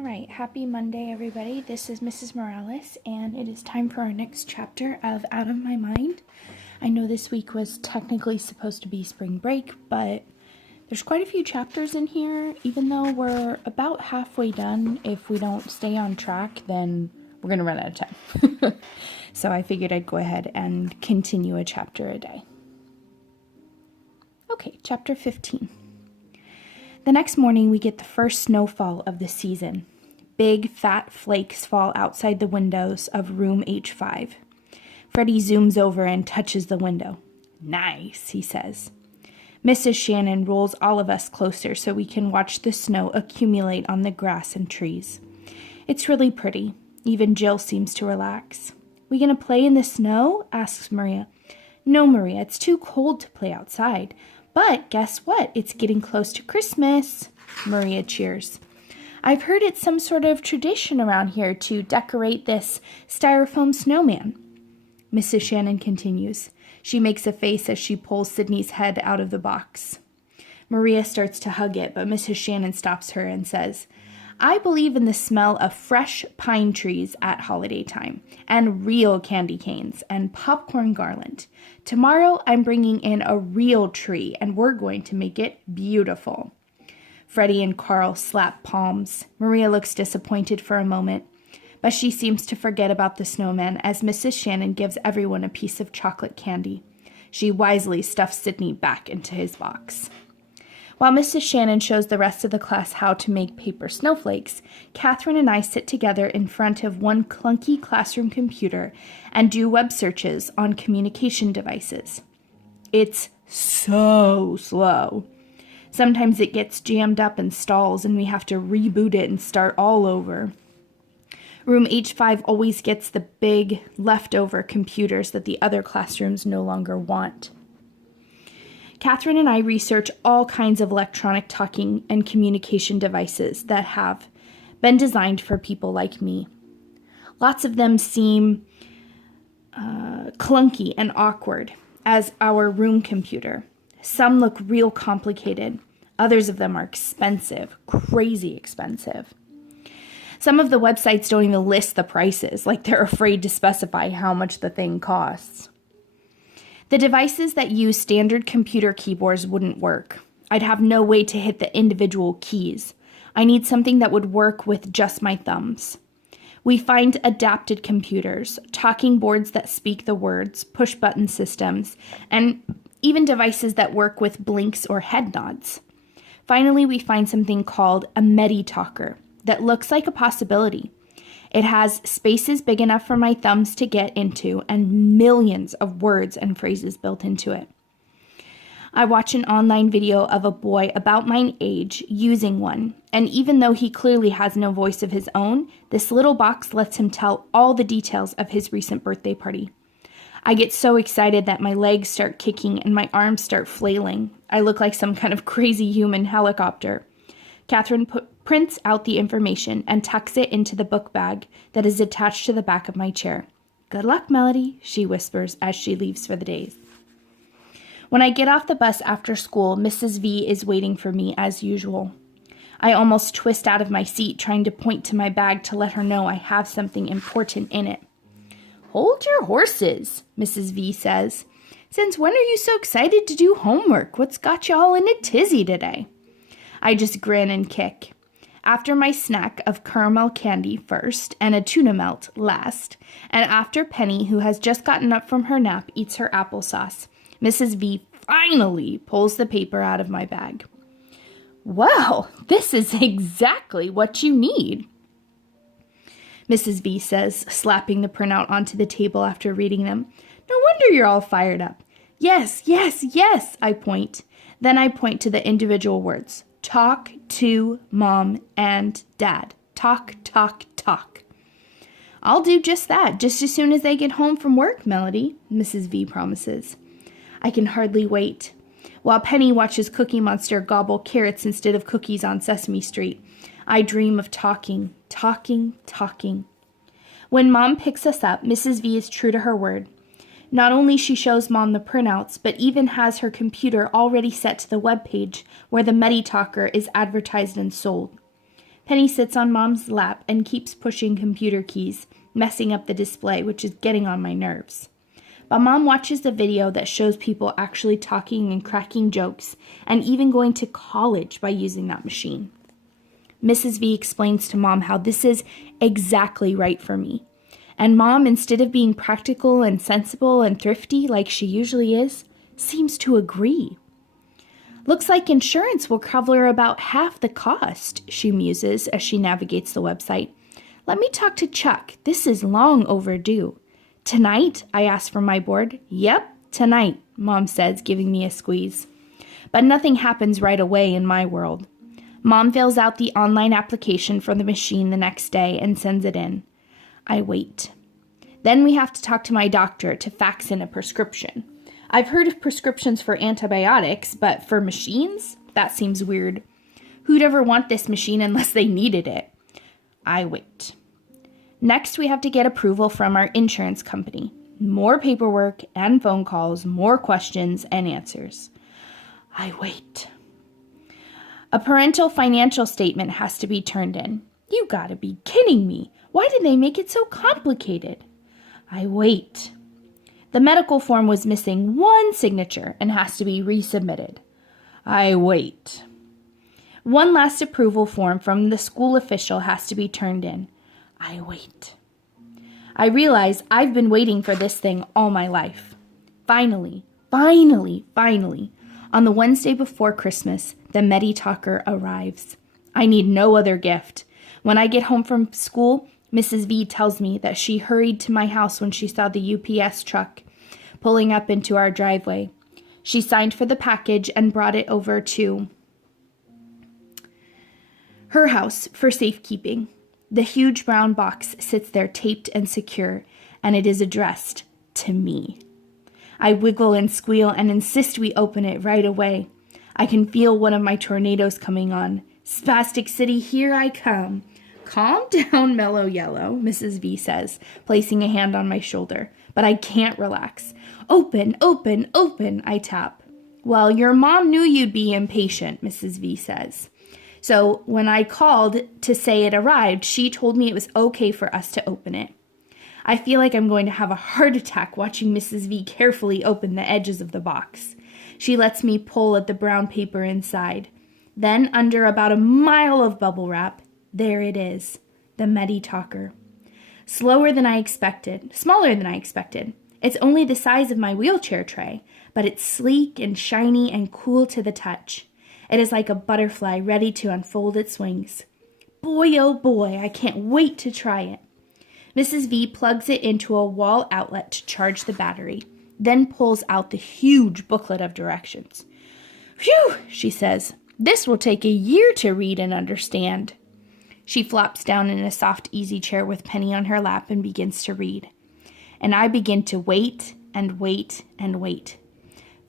All right, happy Monday, everybody. This is Mrs. Morales, and it is time for our next chapter of Out of My Mind. I know this week was technically supposed to be spring break, but there's quite a few chapters in here. Even though we're about halfway done, if we don't stay on track, then we're going to run out of time. So I figured I'd go ahead and continue a chapter a day. Okay, chapter 15. The next morning, we get the first snowfall of the season. Big, fat flakes fall outside the windows of room H5. Freddie zooms over and touches the window. "Nice," he says. Mrs. Shannon rolls all of us closer so we can watch the snow accumulate on the grass and trees. It's really pretty. Even Jill seems to relax. "We gonna play in the snow?" asks Maria. "No, Maria, it's too cold to play outside. But guess what? It's getting close to Christmas." Maria cheers. "I've heard it's some sort of tradition around here to decorate this styrofoam snowman." Mrs. Shannon continues. She makes a face as she pulls Sydney's head out of the box. Maria starts to hug it, but Mrs. Shannon stops her and says, "I believe in the smell of fresh pine trees at holiday time, and real candy canes, and popcorn garland. Tomorrow I'm bringing in a real tree, and we're going to make it beautiful." Freddie and Carl slap palms. Maria looks disappointed for a moment, but she seems to forget about the snowman as Mrs. Shannon gives everyone a piece of chocolate candy. She wisely stuffs Sydney back into his box. While Mrs. Shannon shows the rest of the class how to make paper snowflakes, Catherine and I sit together in front of one clunky classroom computer and do web searches on communication devices. It's so slow. Sometimes it gets jammed up and stalls and we have to reboot it and start all over. Room H5 always gets the big leftover computers that the other classrooms no longer want. Catherine and I research all kinds of electronic talking and communication devices that have been designed for people like me. Lots of them seem clunky and awkward, as our room computer. Some look real complicated. Others of them are expensive, crazy expensive. Some of the websites don't even list the prices, like they're afraid to specify how much the thing costs. The devices that use standard computer keyboards wouldn't work. I'd have no way to hit the individual keys. I need something that would work with just my thumbs. We find adapted computers, talking boards that speak the words, push-button systems, and even devices that work with blinks or head nods. Finally, we find something called a Medi-Talker that looks like a possibility. It has spaces big enough for my thumbs to get into and millions of words and phrases built into it. I watch an online video of a boy about my age using one, and even though he clearly has no voice of his own, this little box lets him tell all the details of his recent birthday party. I get so excited that my legs start kicking and my arms start flailing. I look like some kind of crazy human helicopter. Catherine prints out the information and tucks it into the book bag that is attached to the back of my chair. "Good luck, Melody," she whispers as she leaves for the day. When I get off the bus after school, Mrs. V is waiting for me as usual. I almost twist out of my seat trying to point to my bag to let her know I have something important in it. "Hold your horses," Mrs. V says. "Since when are you so excited to do homework? What's got you all in a tizzy today?" I just grin and kick. After my snack of caramel candy first and a tuna melt last, and after Penny, who has just gotten up from her nap, eats her applesauce, Mrs. V finally pulls the paper out of my bag. "Well, this is exactly what you need," Mrs. V says, slapping the printout onto the table after reading them. "No wonder you're all fired up." "Yes, yes, yes," I point. Then I point to the individual words. "Talk to Mom and Dad. Talk, talk, talk." "I'll do just that, just as soon as they get home from work, Melody," Mrs. V promises. I can hardly wait. While Penny watches Cookie Monster gobble carrots instead of cookies on Sesame Street, I dream of talking, talking, talking. When Mom picks us up, Mrs. V is true to her word. Not only she shows Mom the printouts, but even has her computer already set to the webpage where the Medi-Talker is advertised and sold. Penny sits on Mom's lap and keeps pushing computer keys, messing up the display, which is getting on my nerves. But Mom watches the video that shows people actually talking and cracking jokes and even going to college by using that machine. Mrs. V explains to Mom how this is exactly right for me. And Mom, instead of being practical and sensible and thrifty like she usually is, seems to agree. Looks like insurance will cover about half the cost, she muses as she navigates the website. Let me talk to Chuck. This is long overdue. Tonight? I ask for my board. Yep, tonight, Mom says, giving me a squeeze. But nothing happens right away in my world. Mom fills out the online application for the machine the next day and sends it in. I wait. Then we have to talk to my doctor to fax in a prescription. I've heard of prescriptions for antibiotics, but for machines? That seems weird. Who'd ever want this machine unless they needed it? I wait. Next, we have to get approval from our insurance company. More paperwork and phone calls, more questions and answers. I wait. A parental financial statement has to be turned in. You gotta be kidding me. Why did they make it so complicated? I wait. The medical form was missing one signature and has to be resubmitted. I wait. One last approval form from the school official has to be turned in. I wait. I realize I've been waiting for this thing all my life. Finally, on the Wednesday before Christmas, the Medi-Talker arrives. I need no other gift. When I get home from school, Mrs. V tells me that she hurried to my house when she saw the UPS truck pulling up into our driveway. She signed for the package and brought it over to her house for safekeeping. The huge brown box sits there taped and secure, and it is addressed to me. I wiggle and squeal and insist we open it right away. I can feel one of my tornadoes coming on. Spastic City, here I come. Calm down, Mellow Yellow, Mrs. V says, placing a hand on my shoulder. But I can't relax. Open, open, open, I tap. Well, your mom knew you'd be impatient, Mrs. V says. So when I called to say it arrived, she told me it was okay for us to open it. I feel like I'm going to have a heart attack watching Mrs. V carefully open the edges of the box. She lets me pull at the brown paper inside. Then, under about a mile of bubble wrap, there it is, the Medi-Talker. Smaller than I expected. It's only the size of my wheelchair tray, but it's sleek and shiny and cool to the touch. It is like a butterfly ready to unfold its wings. Boy, oh boy, I can't wait to try it. Mrs. V plugs it into a wall outlet to charge the battery, then pulls out the huge booklet of directions. Phew, she says, this will take a year to read and understand. She flops down in a soft easy chair with Penny on her lap and begins to read. And I begin to wait and wait and wait.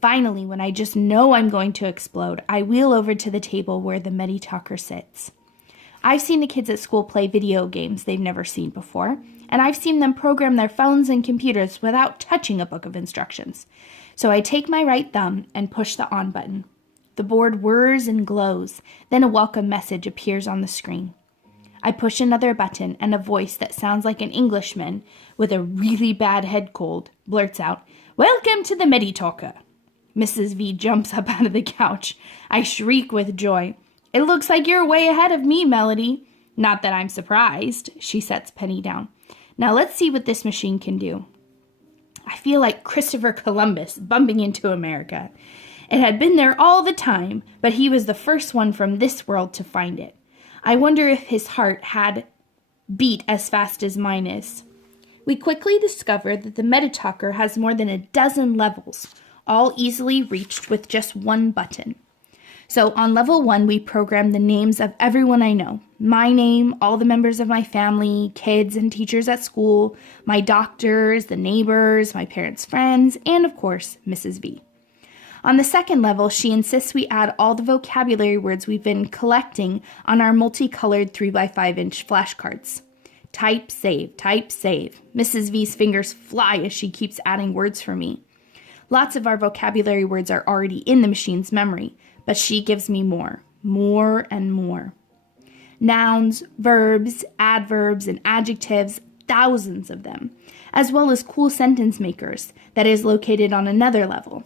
Finally, when I just know I'm going to explode, I wheel over to the table where the Medi-Talker sits. I've seen the kids at school play video games they've never seen before, and I've seen them program their phones and computers without touching a book of instructions. So I take my right thumb and push the on button. The board whirs and glows, then a welcome message appears on the screen. I push another button, and a voice that sounds like an Englishman with a really bad head cold blurts out, "Welcome to the Medi-Talker." Mrs. V jumps up out of the couch. I shriek with joy. "It looks like you're way ahead of me, Melody." "Not that I'm surprised." She sets Penny down. "Now let's see what this machine can do." I feel like Christopher Columbus bumping into America. It had been there all the time, but he was the first one from this world to find it. I wonder if his heart had beat as fast as mine is. We quickly discover that the Medi-Talker has more than a dozen levels, all easily reached with just one button. So on level 1, we program the names of everyone I know. My name, all the members of my family, kids and teachers at school, my doctors, the neighbors, my parents' friends, and of course, Mrs. V. On the second level, she insists we add all the vocabulary words we've been collecting on our multicolored 3x5-inch flashcards. Type, save, type, save. Mrs. V's fingers fly as she keeps adding words for me. Lots of our vocabulary words are already in the machine's memory, but she gives me more and more. nouns, verbs, adverbs, and adjectives, thousands of them, as well as cool sentence makers that is located on another level.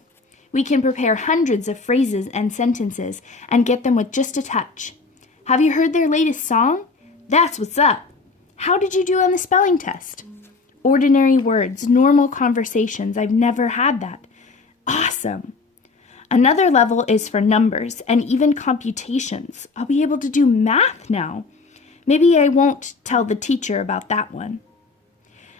We can prepare hundreds of phrases and sentences and get them with just a touch. Have you heard their latest song? That's what's up. How did you do on the spelling test? Ordinary words, normal conversations. I've never had that. Awesome. Another level is for numbers and even computations. I'll be able to do math now. Maybe I won't tell the teacher about that one.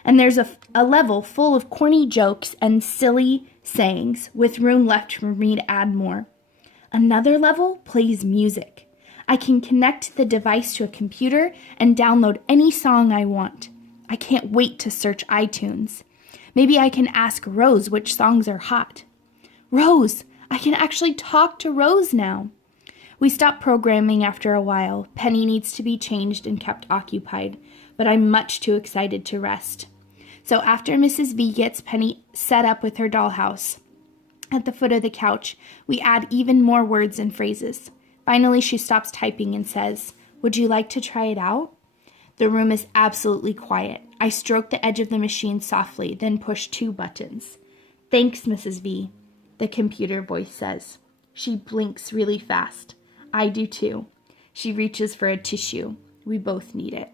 And there's a level full of corny jokes and silly sayings with room left for me to add more. Another level plays music. I can connect the device to a computer and download any song I want. I can't wait to search iTunes. Maybe I can ask Rose which songs are hot. Rose, I can actually talk to Rose now. We stopped programming after a while. Penny needs to be changed and kept occupied, but I'm much too excited to rest. So after Mrs. V gets Penny set up with her dollhouse, at the foot of the couch, we add even more words and phrases. Finally, she stops typing and says, "Would you like to try it out?" The room is absolutely quiet. I stroke the edge of the machine softly, then push 2 buttons. "Thanks, Mrs. V," the computer voice says. She blinks really fast. I do too. She reaches for a tissue. We both need it.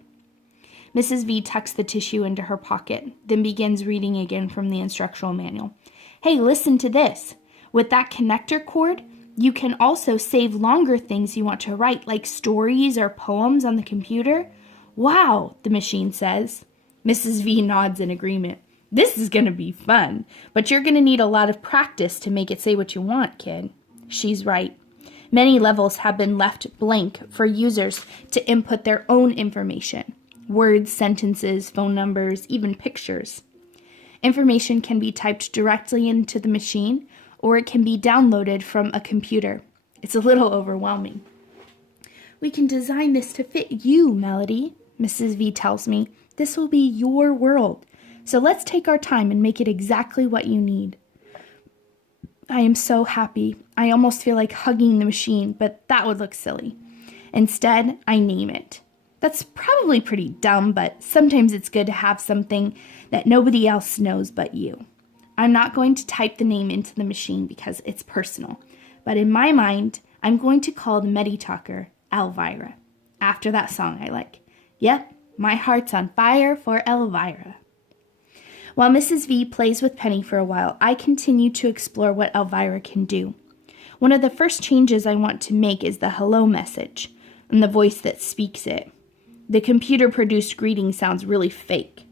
Mrs. V tucks the tissue into her pocket, then begins reading again from the instructional manual. "Hey, listen to this. With that connector cord, you can also save longer things you want to write, like stories or poems on the computer." "Wow," the machine says. Mrs. V nods in agreement. "This is going to be fun, but you're going to need a lot of practice to make it say what you want, kid." She's right. Many levels have been left blank for users to input their own information. Words, sentences, phone numbers, even pictures. Information can be typed directly into the machine, or it can be downloaded from a computer. It's a little overwhelming. "We can design this to fit you, Melody," Mrs. V tells me. "This will be your world. So let's take our time and make it exactly what you need." I am so happy. I almost feel like hugging the machine, but that would look silly. Instead, I name it. That's probably pretty dumb, but sometimes it's good to have something that nobody else knows but you. I'm not going to type the name into the machine because it's personal, but in my mind, I'm going to call the Meditalker Elvira, after that song I like. Yep, my heart's on fire for Elvira. While Mrs. V plays with Penny for a while, I continue to explore what Elvira can do. One of the first changes I want to make is the hello message and the voice that speaks it. The computer-produced greeting sounds really fake,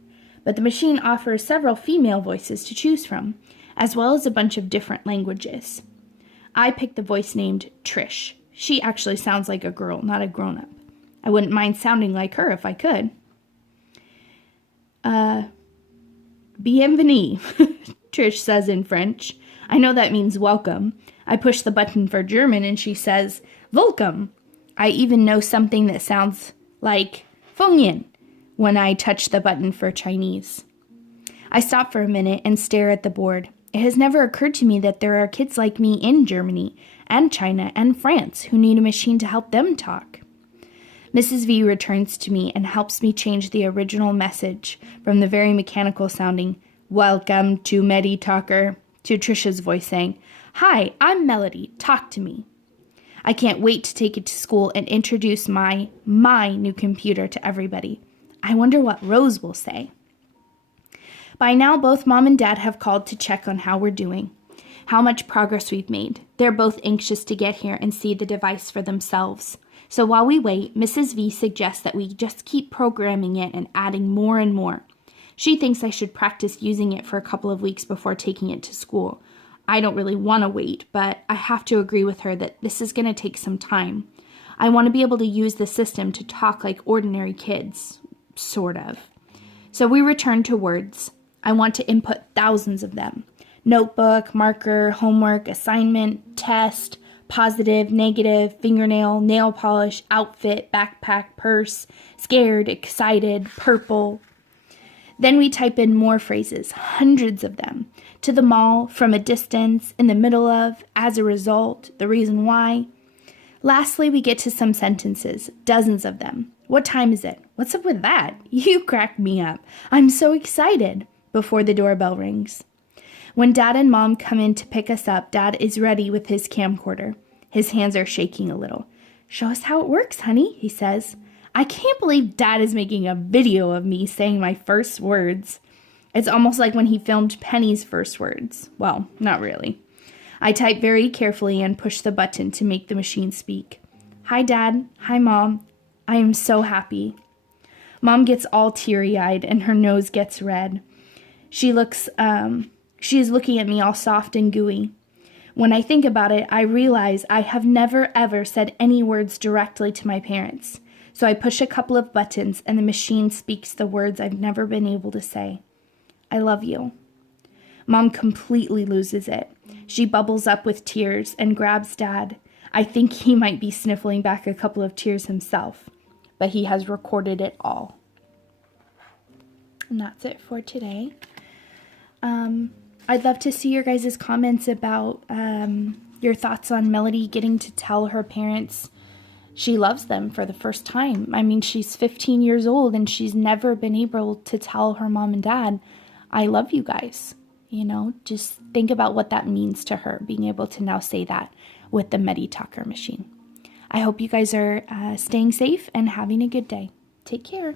but the machine offers several female voices to choose from, as well as a bunch of different languages. I picked the voice named Trish. She actually sounds like a girl, not a grown-up. I wouldn't mind sounding like her if I could. Bienvenue, Trish says in French. I know that means welcome. I push the button for German and she says, "Welcome." I even know something that sounds like "Fengyan" when I touch the button for Chinese. I stop for a minute and stare at the board. It has never occurred to me that there are kids like me in Germany and China and France who need a machine to help them talk. Mrs. V returns to me and helps me change the original message from the very mechanical sounding "Welcome to Meditalker" to Trisha's voice saying, "Hi, I'm Melody, talk to me." I can't wait to take it to school and introduce my new computer to everybody. I wonder what Rose will say. By now, both Mom and Dad have called to check on how we're doing, how much progress we've made. They're both anxious to get here and see the device for themselves. So while we wait, Mrs. V suggests that we just keep programming it and adding more and more. She thinks I should practice using it for a couple of weeks before taking it to school. I don't really want to wait, but I have to agree with her that this is going to take some time. I want to be able to use the system to talk like ordinary kids, sort of. So we return to words. I want to input thousands of them. Notebook, marker, homework, assignment, test, positive, negative, fingernail, nail polish, outfit, backpack, purse, scared, excited, purple. Then we type in more phrases, hundreds of them. To the mall, from a distance, in the middle of, as a result, the reason why. Lastly, we get to some sentences, dozens of them. What time is it? What's up with that? You crack me up. I'm so excited. Before the doorbell rings. When Dad and Mom come in to pick us up, Dad is ready with his camcorder. His hands are shaking a little. Show us how it works, honey, he says. I can't believe Dad is making a video of me saying my first words. It's almost like when he filmed Penny's first words. Well, not really. I type very carefully and push the button to make the machine speak. Hi, Dad. Hi, Mom. I am so happy. Mom gets all teary-eyed and her nose gets red. She is looking at me all soft and gooey. When I think about it, I realize I have never ever said any words directly to my parents. So I push a couple of buttons and the machine speaks the words I've never been able to say. I love you. Mom completely loses it. She bubbles up with tears and grabs Dad. I think he might be sniffling back a couple of tears himself, but he has recorded it all. And that's it for today. I'd love to see your guys' comments about your thoughts on Melody getting to tell her parents she loves them for the first time. I mean, she's 15 years old and she's never been able to tell her mom and dad, I love you guys. You know, just think about what that means to her, being able to now say that with the Medi Talker machine. I hope you guys are staying safe and having a good day. Take care.